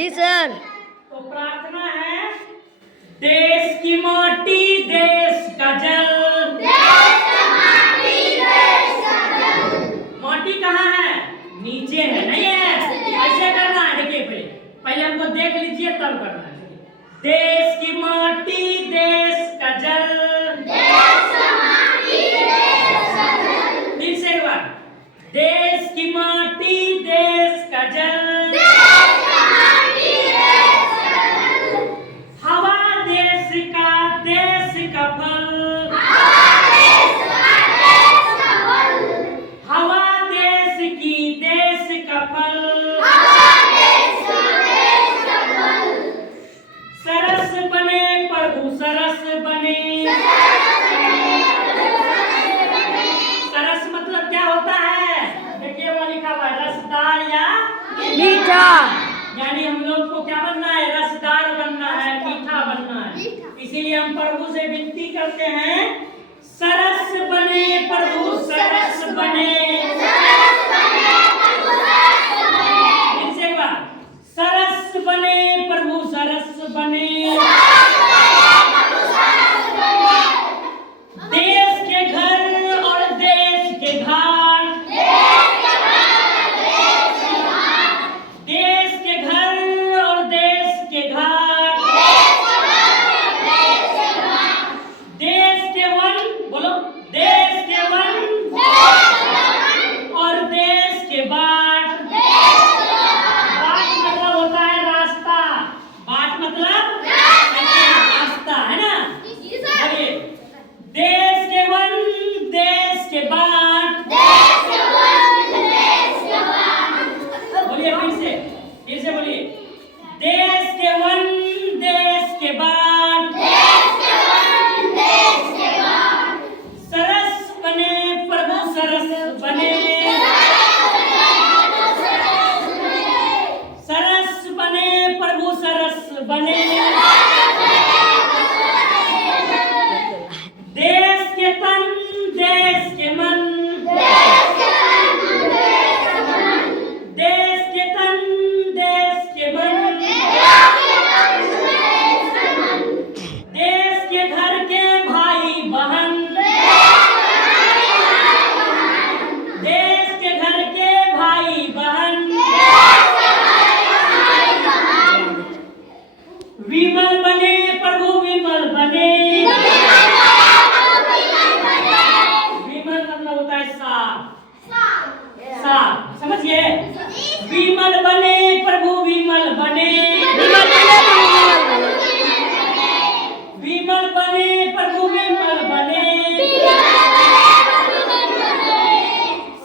जी sir. तो प्रार्थना है, देश की माटी देश का जल, देश का माटी देश का जल। माटी कहाँ है? नीचे है, नहीं है? ऐसे करना है, देखिए पहले हमको देख लीजिए तब करना है। देश की माटी देश का जल, देश का माटी देश का जल। फिर से एक बार, देश की माटी देश का जल, देश का माटी देश का जल। हवा देश का फल, हवा देश का फल। हवा देश की देश का फल, हवा देश का फल। सरस बने प्रभु सरस बने। सरस मतलब क्या होता है? देखिए वो लिखा हुआ है, रसदार या मीठा। यानी हम लोग को क्या बनना है? रसदार बनना है, मीठा बनना है। इसीलिए हम प्रभु से विनती करते हैं, सरस बने प्रभु सरस बने। फिर से एक बार, सरस बने प्रभु सरस बने। देश के घर और देश के घाट, देश के घर और देश के घाट, देश के वन, बोलो, देश के वन और देश के बाट। बाट मतलब होता है रास्ता, बाट मतलब रास्ता, है ना? बोलिए, देश के वन देश के बाट। बोलिए फिर से बोलिए, देश के वन देश के बाट। सरस बने प्रभु सरस बने, सरस बने प्रभु सरस बने। देश के तन देश के मन, देश के तन देश के मन, देश के घर के भाई बहन, देश के घर के भाई बहन। विमल बने प्रभु विमल बने। विमल मतलब होता है साफ, साफ, समझिए? विमल बने प्रभु विमल बने। विमल बने प्रभु विमल बने।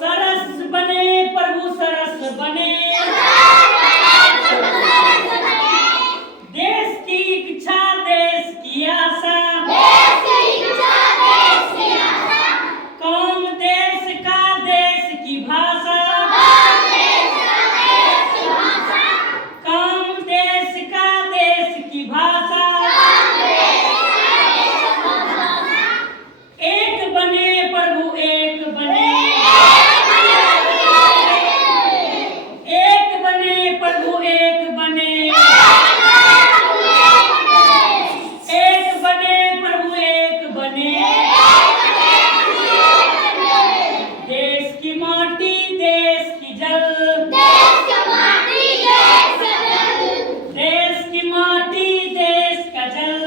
सरस बने प्रभु सरस बने। देश की इच्छा देश की आशा, कौम देश का देश की भाषा, कौम देश का देश की भाषा। एक बने प्रभु एक बने, एक बने प्रभु एक बने, एक बने प्रभु एक बने। देश की माटी देश की जल, देश की माटी देश का जल,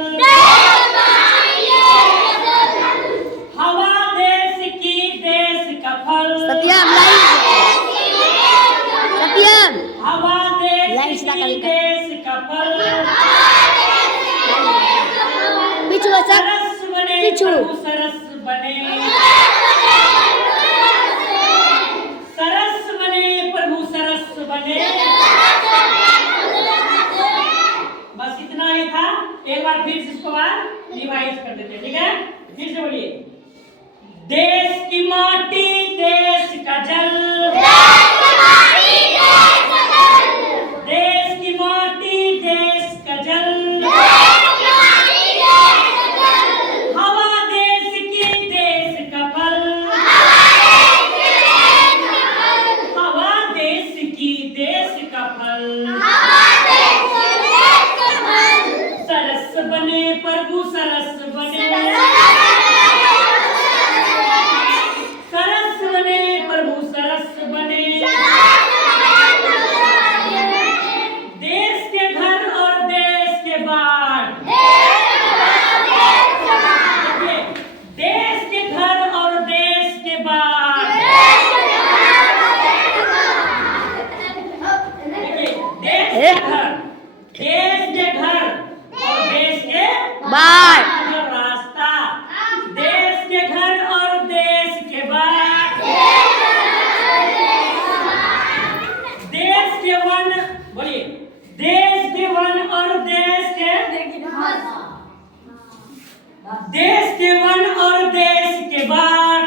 हवा देश की देश का फल, सत्यम सत्यम हवा देश लाइन की देश का फल। पीछू सर, सरस बने पीछू। प्रभु सरस बने, सरस बने प्रभु सरस बने। बस इतना ही था। एक बार फिर से इसको रिवाइज कर देते हैं, ठीक है? फिर से बोलिए, देश की माटी देश का जल, देश की माटी देश का जल, हवा देश की देश का फल, हवा देश की देश का फल। सरस बने, सरस बने प्रभु सरस बने। देश के घर और देश के बाहर, देखिए देश के घर और देश के बाहर, देखिए देश के घर और देश के बाहर, रास्ता, देश के घर और देश के बाहर, देश के वन, बोलिए देश के वन और देश के वन और देश के बाहर,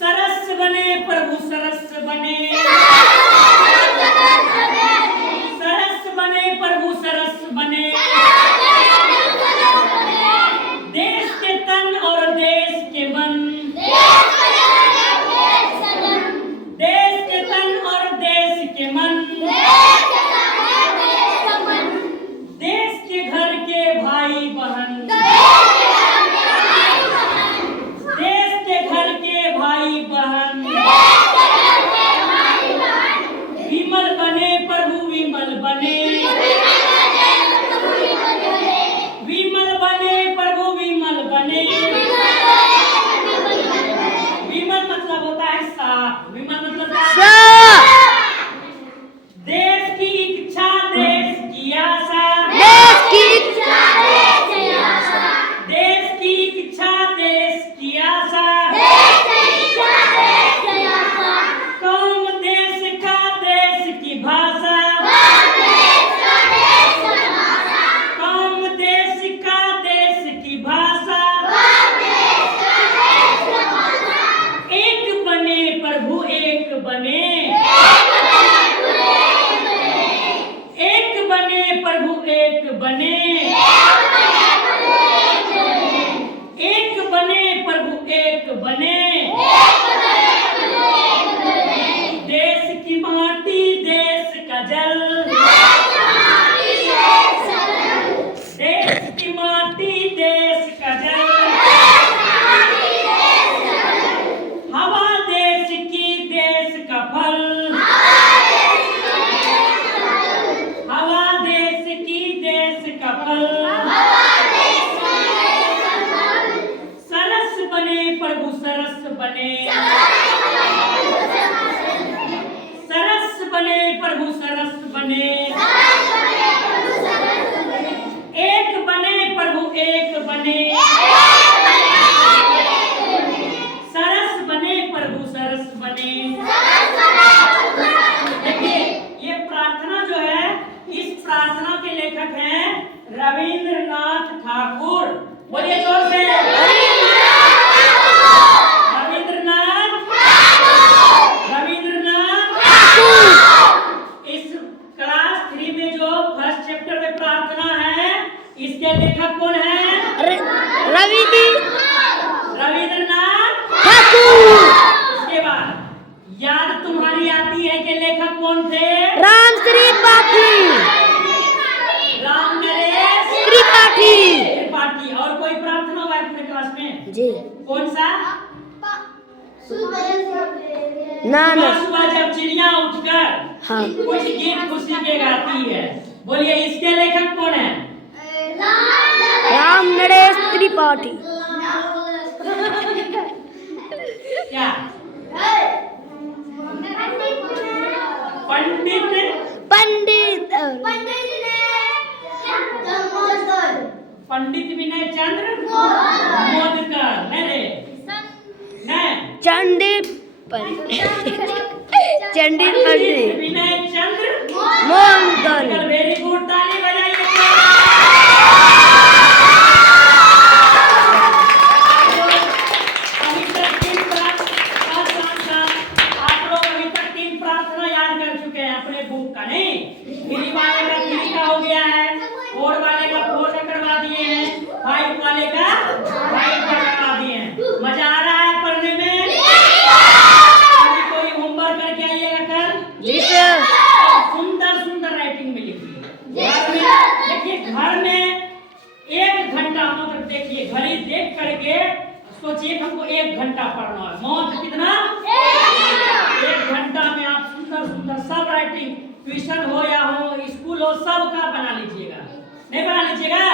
सरस बने प्रभु सरस बने, सरस बने प्रभु सरस बने। देश के तन और देश के मन, देश के तन और देश के मन, देश के घर के भाई बहन, देश के घर के भाई बहन, विमल बने प्रभु विमल बने, विमल बने प्रभु विमल बने। विमल मतलब होता है साफ, विमल मतलब देश की इच्छा देश की आशा, देश की इच्छा, देश की इच्छा देश की आशा, कौम देश का देश की भाषा, कौम देश का देश की भाषा। एक बने प्रभु एक बने, एक बने प्रभु एक बने, एक बने प्रभु एक बने। देश की माटी देश का जल, देश की माटी देश का जल, हवा देश की देश का फल, हवा देश की देश का फल। सरस बने प्रभु सरस बने, सरस बने प्रभु सरस बने। एक बने प्रभु एक बने, सरस बने प्रभु सरस बने। देखिए ये प्रार्थना जो है, इस प्रार्थना के लेखक हैं रविंद्रनाथ ठाकुर। बोलिए जोर से, रविंद्रनाथ ठाकुर। इस क्लास 3 में जो फर्स्ट चैप्टर में प्रार्थना है, इसके लेखक कौन है? रविंद्रनाथ ठाकुर। इसके बाद याद तुम्हारी आती है कि लेखक कौन थे? रामश्री त्रिपाठी, राम नरेश त्रिपाठी। और कोई प्रार्थना हुआ है अपने क्लास में? जी। कौन सा? ना सुबह जब चिड़िया उठकर हाँ, कुछ गीत खुशी के गाती है। बोलिए इसके लेखक कौन है? राम नरेश त्रिपाठी। क्या? पंडित पंडित विनय चंद्र मोदकर। चंडी पंडित विनय चंद्र मोदकर। वेरी गुड, ताली बजाइए। अभी तक 3 प्रार्थना याद कर चुके हैं अपने बुक का, नहीं? थ्री वाले का 3 का हो गया है, 4 वाले का 4 का करवा दिए हैं, 5 वाले का 5 का करवा दिए हैं। मजा आ रहा है पढ़ने में? अभी कोई होमवर्क करके आइएगा कल। जी सर। सुंदर सुंदर राइटिंग में लिखिए। देखिए घर में 1 घंटा, मतलब देखिए घड़ी देख करके सोचिए हमको 1 घंटा पढ़ना है। मौत कितना? 1 घंटा में आप सुंदर सुंदर सब राइटिंग, ट्यूशन हो या हो, स्कूल हो, सब का बना लीजिएगा। नहीं बना लीजिएगा?